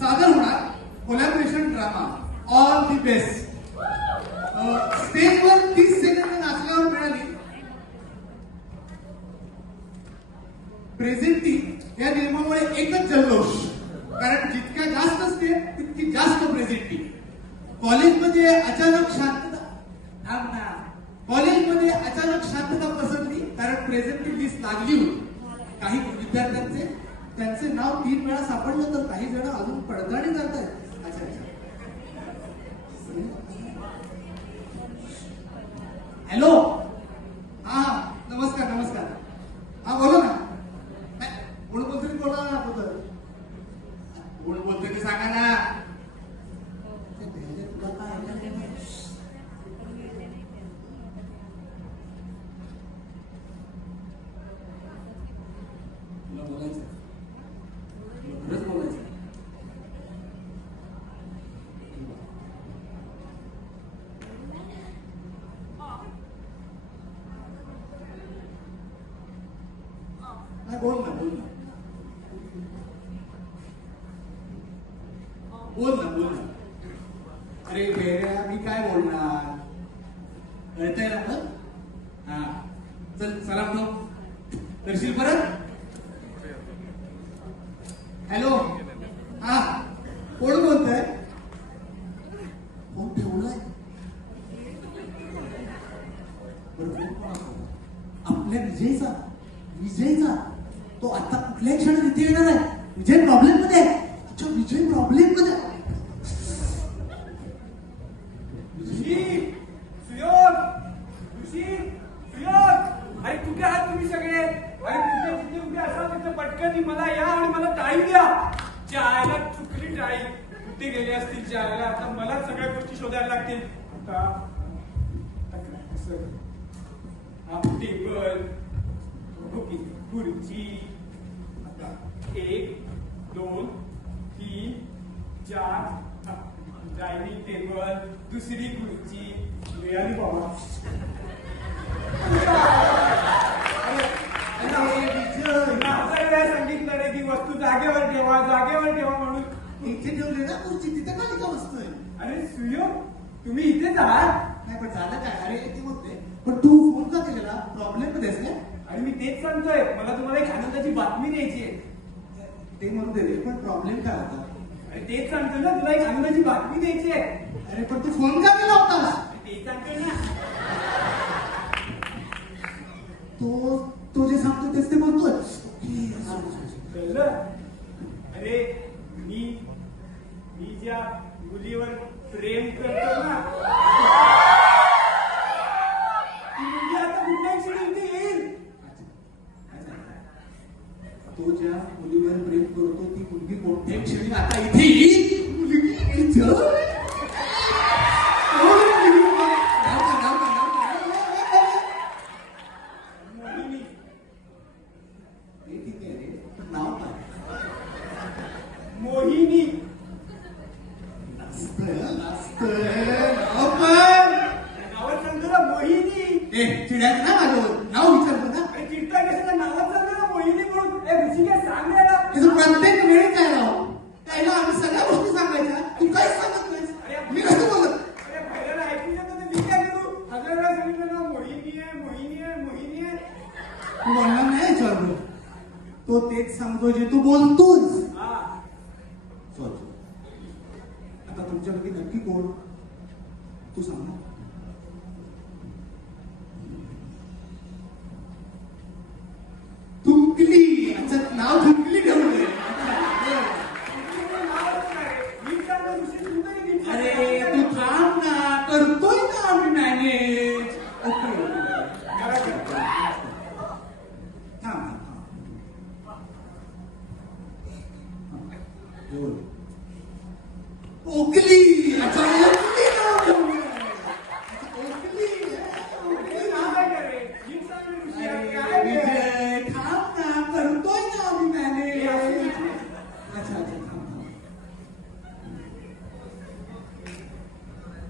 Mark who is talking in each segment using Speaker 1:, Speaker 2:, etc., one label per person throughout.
Speaker 1: सादर होणार collaboration drama all the best स्टेजवर तीस सेकंद नाचल्यावर मिळाली. प्रेझेंटिंग या नियमामुळे एकच जल्लोष. कारण जितक्या जास्त असते तितकी जास्त प्रेझेंटिंग कॉलेजमध्ये अचानक शांतता थांब ना. कॉलेजमध्ये अचानक शांतता पसरली कारण प्रेझेंटिंग लिस्ट लागली होती. काही विद्यार्थ्यांना त्यांचे नाव तीन वेळा सापडलं तर काही जण अजून पडताळी करतायत अच्छा अच्छा हॅलो हा हा नमस्कार नमस्कार हा बोला ना नाही, कोण बोलतोय ते बोला ना अगोदर कोण बोलतोय ते सांगा ना ते भेंडे तुला काय ऐकायला नाही. तुला बोलायचं तुला खरंच बोलायचं नाही बोल ना बोल ना बोल ना बोल ना अरे बेऱ्या मी काय बोलणार कळतंय ना पण हा चल सलाम ठेव करशील परत हॅलो हा कोण बोलतोय फोन ठेवलाय बरं फोन कोणाचा? आपल्या विजयचा विजयचा तो आता कुठल्या क्षणात इथे येणार आहे विजय प्रॉब्लेममध्ये आहे अच्छा विजय प्रॉब्लेममध्ये आहे.
Speaker 2: ऋषी सुयोग ऋषी सुयोग अरे कुठे आहात तुम्ही सगळे अरे कुठे कुठे कुठे असाल तिथे पटकन मला या आणि मला टाळी द्या आयला चुकली टाळी कुठे गेले असतील चायला आता मला सगळ्या गोष्टी शोधायला लागतील. आता टेबल ओके, खुर्ची आता एक दोन तीन चार डायनिंग टेबल दुसरी खुर्ची मिळाली बाबा
Speaker 1: अरे विजय
Speaker 2: हजार वेळा सांगितलं नाही की वस्तू जागेवर ठेवा जागेवर ठेवा म्हणून
Speaker 1: इथे ठेवली ना खुर्ची तिथे का वस्तू आहे
Speaker 2: अरे सुयो तुम्ही इथेच आहात
Speaker 1: नाही पण झालं काय अरे ते बोलते पण तू फोन का केलेला प्रॉब्लेममध्ये आहेस काय
Speaker 2: आणि मी तेच सांगतोय मला तुम्हाला एक आनंदाची बातमी द्यायची आहे
Speaker 1: ते म्हणून दे पण प्रॉब्लेम काय होता
Speaker 2: अरे तेच सांगतोय ना तुला एक आनंदाची बातमी द्यायची आहे
Speaker 1: अरे पण तू फोन का केला होता
Speaker 2: ते तेच सांगतोय ना
Speaker 1: तो तुझे जे सांगतो तेच ते बोलतोय
Speaker 2: कळलं अरे मी मी ज्या मुलीवर प्रेम करतो ना ती मुलगी आता कुठल्या क्षणी इथे येईल
Speaker 1: तो ज्या मुलीवर प्रेम करतो ती मुलगी कोणत्याही क्षणी आता इथे येईल मुलगी इथं? कोण मुलगी? नाव काय, नाव काय, नाव काय?
Speaker 2: मोहिनी
Speaker 1: हे ठीक आहे रे, पण नाव काय?
Speaker 2: मोहिनी
Speaker 1: नाचतंय, नाचतंय. नाव काय?
Speaker 2: नावात सांगतो ना मोहिनी
Speaker 1: ए, चिडायचं ना माझ्यावर. नाव विचारतो ना.
Speaker 2: अरे चिडता कशाला नावात सांगतो ना मोहिनी म्हणून ए ऋषिकेश सांग ना
Speaker 1: हे तू प्रत्येक वेळी काय राव त्याला आम्ही सगळ्या गोष्टी सांगायच्या तू काहीच सांगत नाहीस मी कसं बोलत
Speaker 2: अरे पहिल्याला ऐकून येतं तर मी काय करू हजार वेळा सांगितलं ना मोहिनी आहे मोहिनी आहे मोहिनी आहे
Speaker 1: तू बोलणार नाही विचारतो तो तेच सांगतो जे तू बोलतोस
Speaker 2: हा
Speaker 1: चल आता तुमच्यापैकी नक्की कोण? तू सांग. ना तुमकली अच्छा नाव तुमकली ठेवलंय
Speaker 2: म्हणजे?
Speaker 1: अरे तू थांब ना करतोय ना आम्ही मॅनेज. ओके. थांब थांब. बोल. ओकली अच्छा ओकली नाव ठेवलंय. अच्छा, ओकली
Speaker 2: तुझं नाव काय का रे? नीट सांग रे ऋषी,
Speaker 1: अरे
Speaker 2: काय रे?
Speaker 1: विजय थांब ना करतोय ना आम्ही
Speaker 2: हे असं
Speaker 1: मॅनेज
Speaker 2: ऋषी.
Speaker 1: अच्छा अच्छा थांब थांब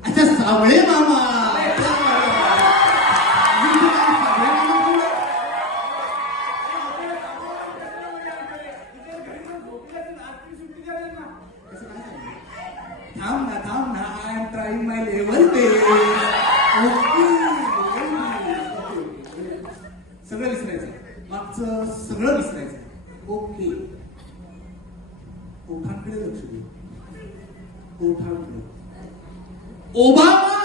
Speaker 1: अच्छा सावळे मामा इन माय लेवल ओके सगळं विसरायचं. मागचं सगळं विसरायचं. ओके ओठांकडे लक्ष दे. ओठांकडे ओबामा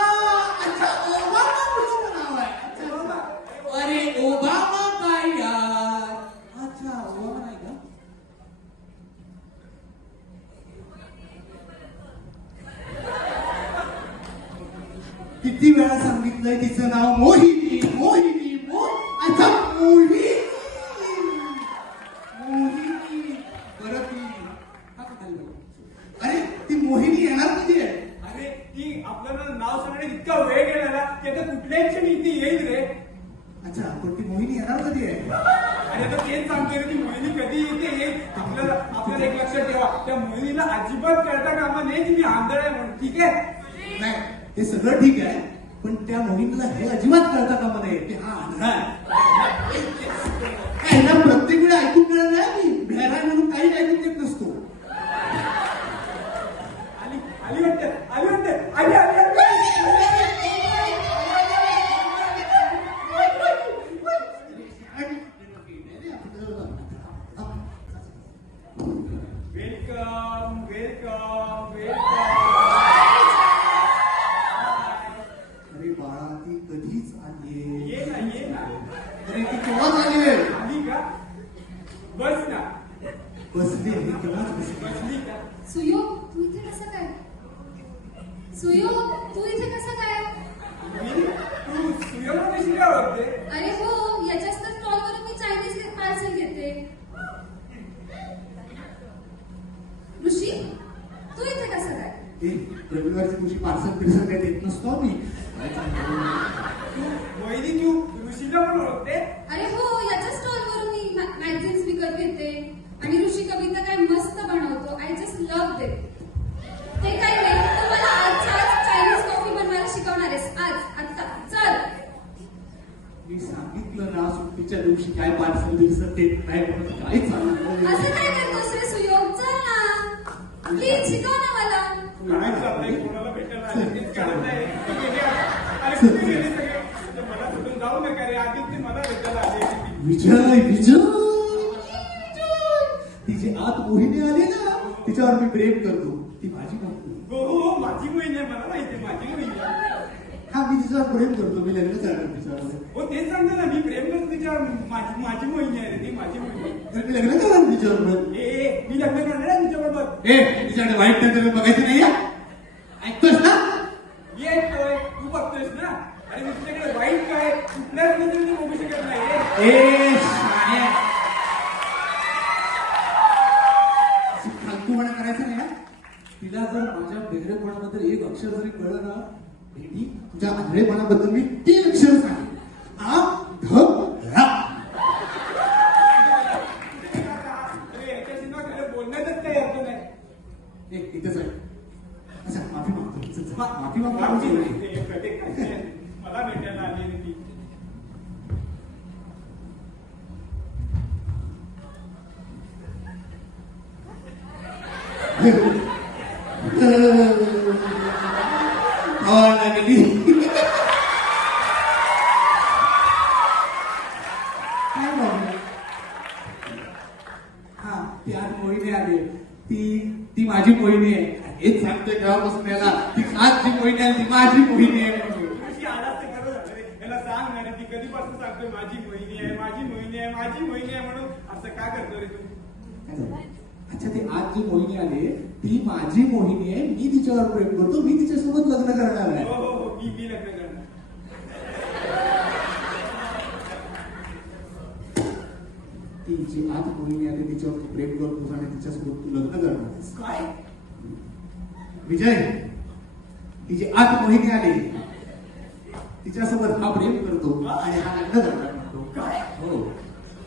Speaker 1: अच्छा ओबामा तुझं नाव आहे अच्छा, अच्छा. अरे ओबामा काय यार अच्छा ओबामा नाही का किती वेळा सांगितलंय तिचं नाव? मोहिनी मोहिनी मो अच्छा मोहिनी. मोहिनी. परत हा. अरे ती मोहिनी येणार आहे
Speaker 2: अरे ती आपल्याला नाव सांगण्यात इतका वेळ गेला ना की आता कुठल्याही क्षणी ती येईल रे?
Speaker 1: अच्छा पण ती मोहिनी येणार कधी आहे?
Speaker 2: आणि आता तेच सांगतोय ती मोहिनी कधी येते येईल आपल्याला आपल्याला एक लक्षात ठेवा. त्या मोहिनीला अजिबात कळता कामा की मी आंधळ आहे म्हणून ठीक आहे?
Speaker 1: नाही हे सगळं ठीक आहे पण त्या मोहिनीला हे अजिबात कळता कामा नये की हा आंधळा आहे काय ना प्रत्येक वेळी ऐकून मिळत नाही मी भेराय म्हणून काही ऐकून देत नसतो
Speaker 2: आली आली वाटते आली वाटते आली आली वेलकम वेलकम
Speaker 1: अरे बाळा ती कधीच आली
Speaker 2: ये ना ये ना
Speaker 1: अरे ती केव्हाच आली आहे
Speaker 2: आली का बस ना
Speaker 1: बसली आहे केव्हाच बसली
Speaker 2: बसली का
Speaker 3: सुयोग तू इथे कसं काय सुयोग तू इथे कसं काय
Speaker 2: मी तू सूर्यला कशी काय वाटते
Speaker 3: अरे हो याच्याच तर स्टॉलवरून मी चायनीज पार्सल घेते ऋषी तू इथे कसं काय?
Speaker 1: ए, रविवारच्या दिवशी पार्सल पिर्सल काही देत नसतो मी
Speaker 2: तू मोहिनी तू ऋषीला पण ओळखते?
Speaker 3: अरे हो याच्या स्टॉलवरून मी मॅगझिन्स विकत घेते. आणि ऋषी कविता काय मस्त बनवतो. आय जस्ट लव्ह ते काय नाही तू मला आज चायनीज कॉफी बनवायला शिकवणार आहेस. आज आत्ता चल.
Speaker 1: मी सांगितलं ना सुट्टीच्या दिवशी काय पार्सल दिवस देत नाही म्हणून काय
Speaker 3: असं
Speaker 1: चालू
Speaker 3: काय करतोस रे सुयोग चल ना प्लीज शिकव ना मला
Speaker 2: काय चाललंय कोणाला भेटायला आले तेच कळत नाही ठीक आहे, अरे कुठे गेले सगळे आता मला सोडून जाऊ नका रे आधी ते मला भेटायला आले
Speaker 1: विजय विजय ती जी आत मोहिनी आली ना तिच्यावर मी प्रेम करतो. ती माझी बायको
Speaker 2: हो हो माझी बहीण आहे मला माहिती आहे, माझी बहीण आहे.
Speaker 1: हा मी तिच्यावर प्रेम करतो मी लग्न करणार तिच्यावर.
Speaker 2: हो तेच सांगतो ना मी प्रेम करतो तिच्यावर. माझी माझी मोहिनी आहे रे ती माझी मोहिनी आहे.
Speaker 1: तर मी लग्न करणार तिच्यावर.
Speaker 2: ए ए, मी लग्न करणार आहे तिच्याबरोबर
Speaker 1: ए तिच्याकडे वाईट नजरेने बघायचं नाही हा? ऐकतोस ना
Speaker 2: ये तोय तू बघतोयस ना आणि मी तुझ्याकडे वाईट काय कुठल्याच नजरेने बघू शकत नाही ए.
Speaker 1: ए शाण्या. असं फालतूपणा करायचं नाही हा? तिला जर माझ्या बेहरेपणाबद्दल एक अक्षर जरी कळलं ना भेटी तुझ्या आंधळेपणाबद्दल मी तीन अक्षर सांगेन आ ध रा
Speaker 2: अरे याच्याशी ना खरं बोलण्यातच काही अर्थ नाही.
Speaker 1: इथेच आहे अच्छा माफी मागतो. माफी मागतो?
Speaker 2: मला भेटायला आली ती
Speaker 1: हवा मोहिनी आली. ती ती माझी मोहिनी आहे. हेच सांगतोय तेव्हापासून याला ती आज जी मोहिनी आहे ती माझी मोहिनी आहे
Speaker 2: सांग ना ती कधीपासून सांगतोय माझी मोहिनी आहे माझी मोहिनी आहे माझी मोहिनी आहे म्हणून. असं का करतो रे तू?
Speaker 1: अच्छा ती आज जी मोहिनी आली ती माझी मोहिनी आहे मी तिच्यावर प्रेम करतो मी तिच्यासोबत लग्न करणार आहे.
Speaker 2: हो हो हो मी मी लग्न करणार
Speaker 1: ती जी आज मोहिनी आली तिच्यावर तू प्रेम करतोस आणि तिच्यासोबत तू लग्न करणार.
Speaker 2: काय?
Speaker 1: विजय ती जी आज मोहिनी आली तिच्यासोबत हा प्रेम करतो आणि हा लग्न करणार म्हणतो.
Speaker 2: काय?
Speaker 1: हो.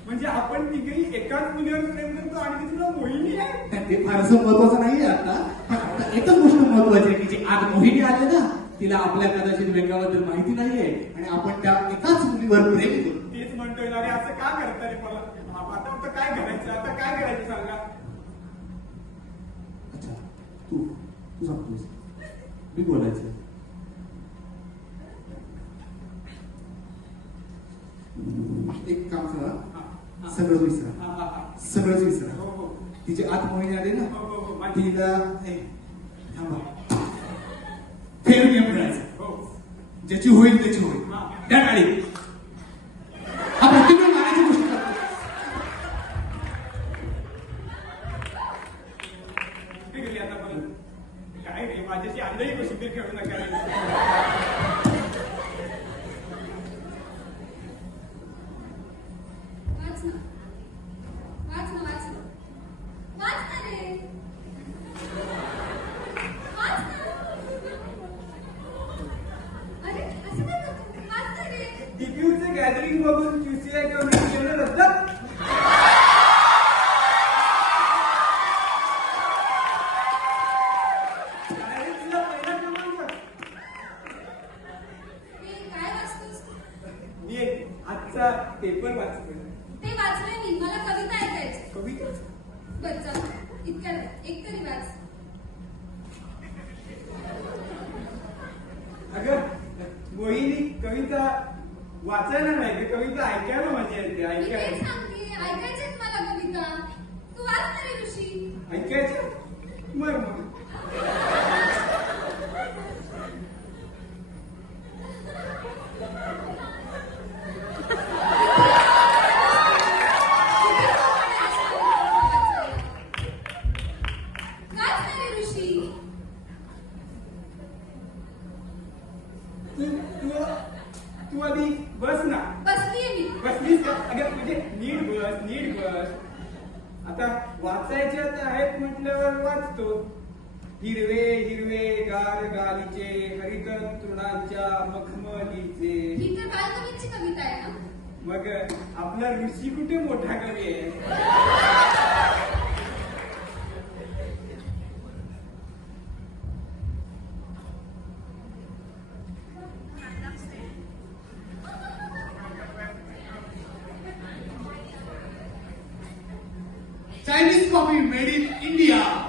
Speaker 2: म्हणजे आपण तिघेही एकाच मुलीवर प्रेम करतो आणि तुला मोहिनी आहे?
Speaker 1: ते फारसं महत्वाचं नाहीये आता. आता एकच गोष्ट महत्वाची आहे की जी आज मोहिनी आली ना तिला आपल्या कदाचित वेगाबद्दल माहिती नाहीये आणि आपण त्या एकाच मुलीवर प्रेम करतो.
Speaker 2: तेच म्हणतोय अरे असं का करता रे मला आता आता काय करायचं? आता काय करायचं सांगा?
Speaker 1: अच्छा तू तू सांगतोस मी बोलायचं एक काम
Speaker 2: करा. सगळंच विसरा.
Speaker 1: सगळंच विसरा.
Speaker 2: हो, हो.
Speaker 1: तिचे आत मोहिनी आले ना?
Speaker 2: हो,
Speaker 1: तिला थांबा. फेर नियम
Speaker 2: करायचा
Speaker 1: ज्याची होईल त्याची होईल. त्या गाडी
Speaker 2: Mas esse aí, nem
Speaker 3: consegui ver que
Speaker 2: eu vi naquela. Paper वाचतोय.
Speaker 3: ते वाचले मी. मला कविता ऐकायची.
Speaker 2: कविता?
Speaker 3: इतक्या एक तरी वाच.
Speaker 2: अगं मोहिनी कविता वाचायला नाही ते कविता ऐकायला मजा येते
Speaker 3: मी
Speaker 2: ऐकायला.
Speaker 3: मला कविता. तू वाच तरी ऋषी.
Speaker 2: ऐकायचं? मग मग. वाचायचे तर आहेत म्हटल्यावर वाचतो. हिरवे हिरवे गार गालीचे हरित तृणांच्या मखमलीचे.
Speaker 3: कविता आहे
Speaker 2: मग आपला ऋषी कुठे मोठा कवी आहे?
Speaker 3: Chinese coffee made in India.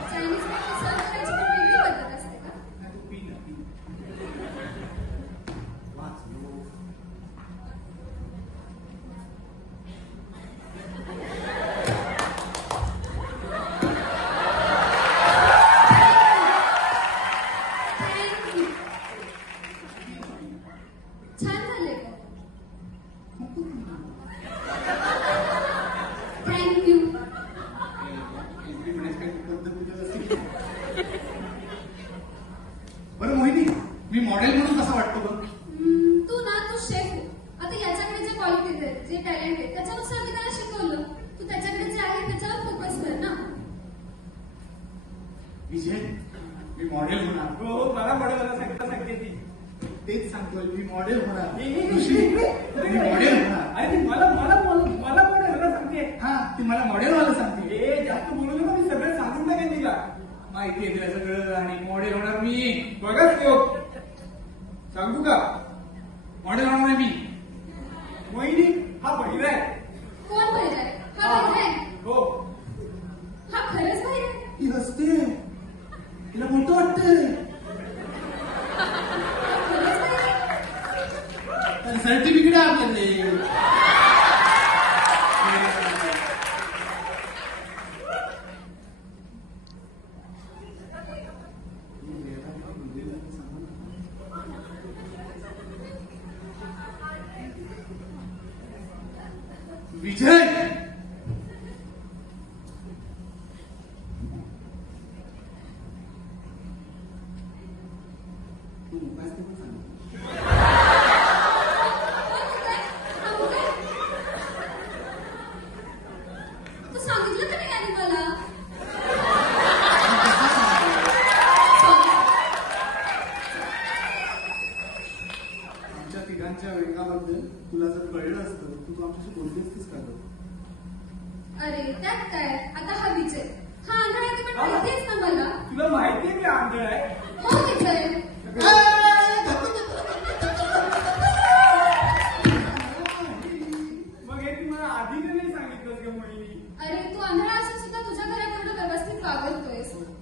Speaker 3: Itu yang.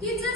Speaker 3: You
Speaker 2: just